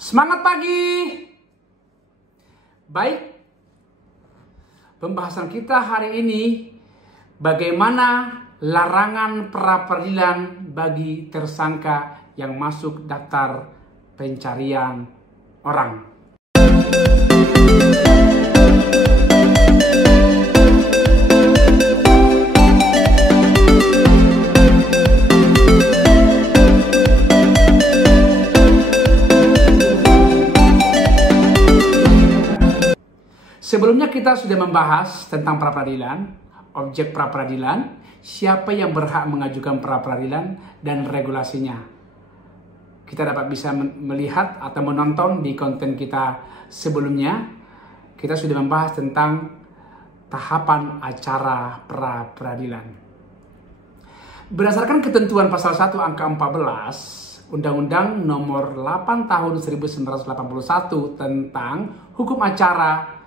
Semangat pagi. Baik, pembahasan kita hari ini bagaimana larangan pra-peradilan bagi tersangka yang masuk daftar pencarian orang. Sebelumnya kita sudah membahas tentang pra-peradilan, objek pra-peradilan, siapa yang berhak mengajukan pra-peradilan, dan regulasinya. Kita dapat bisa melihat atau menonton di konten kita sebelumnya. Kita sudah membahas tentang tahapan acara pra-peradilan. Berdasarkan ketentuan pasal 1 angka 14 Undang-Undang Nomor 8 Tahun 1981 tentang hukum acara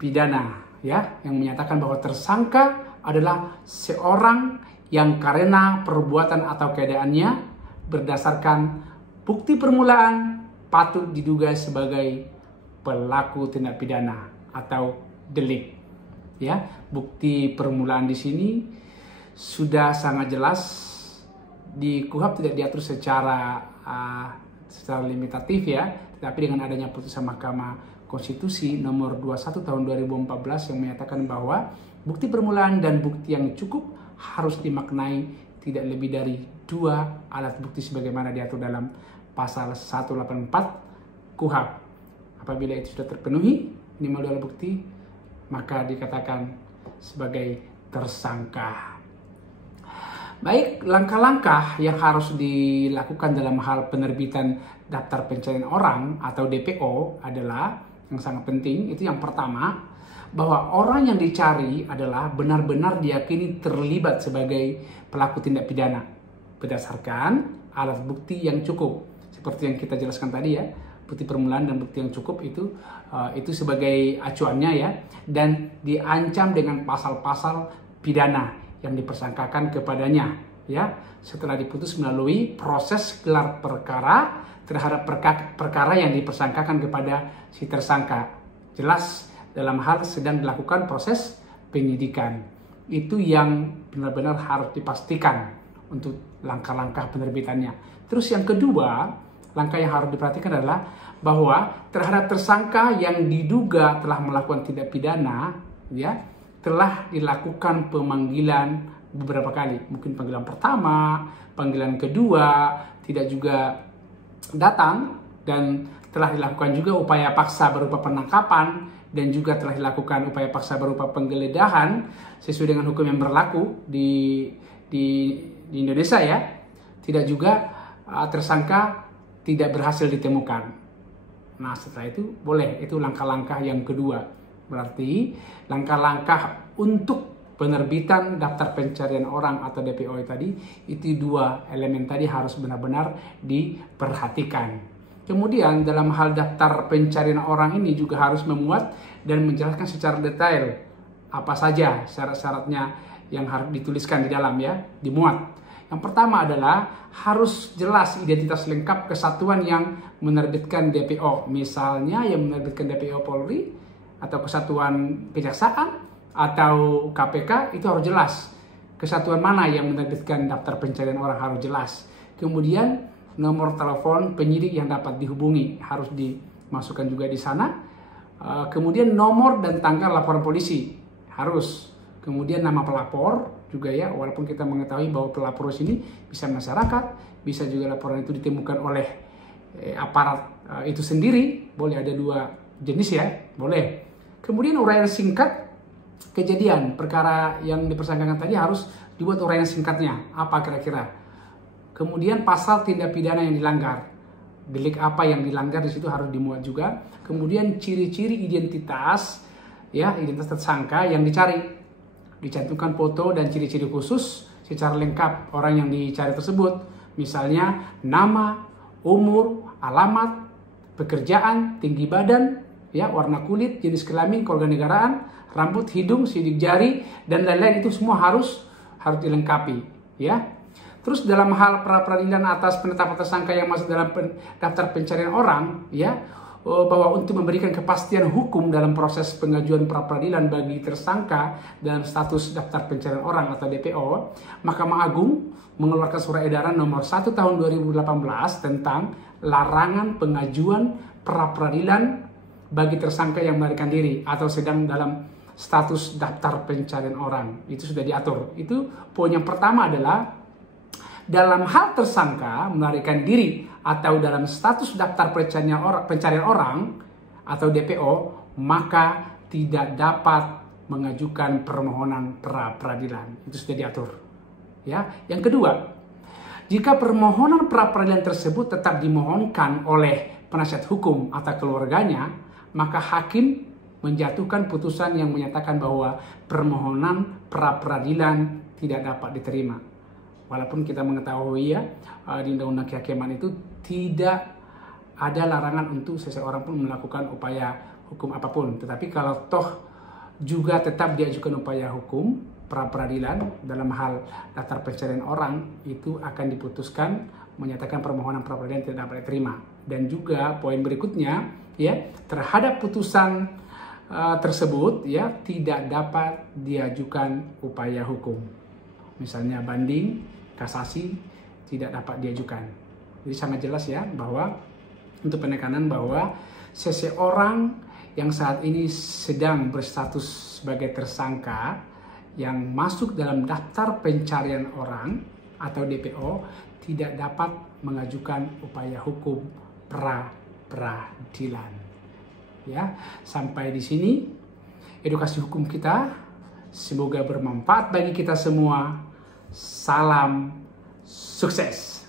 pidana, ya, yang menyatakan bahwa tersangka adalah seorang yang karena perbuatan atau keadaannya berdasarkan bukti permulaan patut diduga sebagai pelaku tindak pidana atau delik. Ya, bukti permulaan di sini sudah sangat jelas. Di KUHP tidak diatur secara limitatif, ya, tetapi dengan adanya putusan Mahkamah Konstitusi nomor 21 tahun 2014 yang menyatakan bahwa bukti permulaan dan bukti yang cukup harus dimaknai tidak lebih dari 2 alat bukti sebagaimana diatur dalam pasal 184 KUHP. Apabila itu sudah terpenuhi, minimal 2 alat bukti, maka dikatakan sebagai tersangka. Baik, langkah-langkah yang harus dilakukan dalam hal penerbitan daftar pencarian orang atau DPO adalah yang sangat penting. Itu yang pertama, bahwa orang yang dicari adalah benar-benar diyakini terlibat sebagai pelaku tindak pidana berdasarkan alat bukti yang cukup, seperti yang kita jelaskan tadi, ya, bukti permulaan dan bukti yang cukup itu sebagai acuannya, ya, dan diancam dengan pasal-pasal pidana yang dipersangkakan kepadanya, ya, setelah diputus melalui proses gelar perkara terhadap perkara yang dipersangkakan kepada si tersangka. Jelas dalam hal sedang dilakukan proses penyidikan. Itu yang benar-benar harus dipastikan untuk langkah-langkah penerbitannya. Terus yang kedua, langkah yang harus diperhatikan adalah bahwa terhadap tersangka yang diduga telah melakukan tindak pidana, ya, telah dilakukan pemanggilan beberapa kali. Mungkin panggilan pertama, panggilan kedua, tidak juga datang, dan telah dilakukan juga upaya paksa berupa penangkapan, dan juga telah dilakukan upaya paksa berupa penggeledahan sesuai dengan hukum yang berlaku di Indonesia, ya. Tidak juga tersangka tidak berhasil ditemukan. Nah, setelah itu boleh, itu langkah-langkah yang kedua. Berarti langkah-langkah untuk penerbitan daftar pencarian orang atau DPO tadi, itu 2 elemen tadi harus benar-benar diperhatikan. Kemudian dalam hal daftar pencarian orang ini juga harus memuat dan menjelaskan secara detail apa saja syarat-syaratnya yang harus dituliskan di dalam, ya, dimuat. Yang pertama adalah harus jelas identitas lengkap kesatuan yang menerbitkan DPO. Misalnya yang menerbitkan DPO Polri atau kesatuan kejaksaan atau KPK, itu harus jelas. Kesatuan mana yang menerbitkan daftar pencarian orang harus jelas. Kemudian nomor telepon penyidik yang dapat dihubungi harus dimasukkan juga di sana. Kemudian nomor dan tanggal laporan polisi harus. Kemudian nama pelapor juga, ya, walaupun kita mengetahui bahwa pelapor sini bisa masyarakat, bisa juga laporan itu ditemukan oleh aparat itu sendiri. Boleh ada 2 jenis, ya, boleh. Kemudian uraian singkat kejadian perkara yang dipersangkakan tadi harus dibuat uraian singkatnya, apa kira-kira. Kemudian pasal tindak pidana yang dilanggar, delik apa yang dilanggar, di situ harus dimuat juga. Kemudian ciri-ciri identitas, ya, identitas tersangka yang dicari, dicantumkan foto dan ciri-ciri khusus secara lengkap orang yang dicari tersebut. Misalnya nama, umur, alamat, pekerjaan, tinggi badan, ya, warna kulit, jenis kelamin, kewarganegaraan, rambut, hidung, sidik jari, dan lain-lain, itu semua harus dilengkapi, ya. Terus dalam hal pra peradilan atas penetapan tersangka yang masuk dalam daftar pencarian orang, ya, bahwa untuk memberikan kepastian hukum dalam proses pengajuan pra peradilan bagi tersangka dalam status daftar pencarian orang atau DPO, Mahkamah Agung mengeluarkan surat edaran nomor 1 tahun 2018 tentang larangan pengajuan pra peradilan bagi tersangka yang melarikan diri atau sedang dalam status daftar pencarian orang. Itu sudah diatur. Itu poin yang pertama adalah dalam hal tersangka melarikan diri atau dalam status daftar pencarian orang atau DPO, maka tidak dapat mengajukan permohonan pra peradilan. Itu sudah diatur. Ya. Yang kedua, jika permohonan pra peradilan tersebut tetap dimohonkan oleh penasihat hukum atau keluarganya, maka hakim menjatuhkan putusan yang menyatakan bahwa permohonan pra peradilan tidak dapat diterima. Walaupun kita mengetahui, ya, di Undang-Undang Kehakiman itu tidak ada larangan untuk seseorang pun melakukan upaya hukum apapun. Tetapi kalau toh juga tetap diajukan upaya hukum pra peradilan dalam hal daftar pencarian orang, itu akan diputuskan menyatakan permohonan pra peradilan tidak dapat diterima. Dan juga poin berikutnya, ya, terhadap putusan tersebut, ya, tidak dapat diajukan upaya hukum. Misalnya banding, kasasi tidak dapat diajukan. Jadi sangat jelas, ya, bahwa untuk penekanan bahwa seseorang yang saat ini sedang berstatus sebagai tersangka yang masuk dalam daftar pencarian orang atau DPO tidak dapat mengajukan upaya hukum pra peradilan. Ya, sampai di sini edukasi hukum kita. Semoga bermanfaat bagi kita semua. Salam sukses.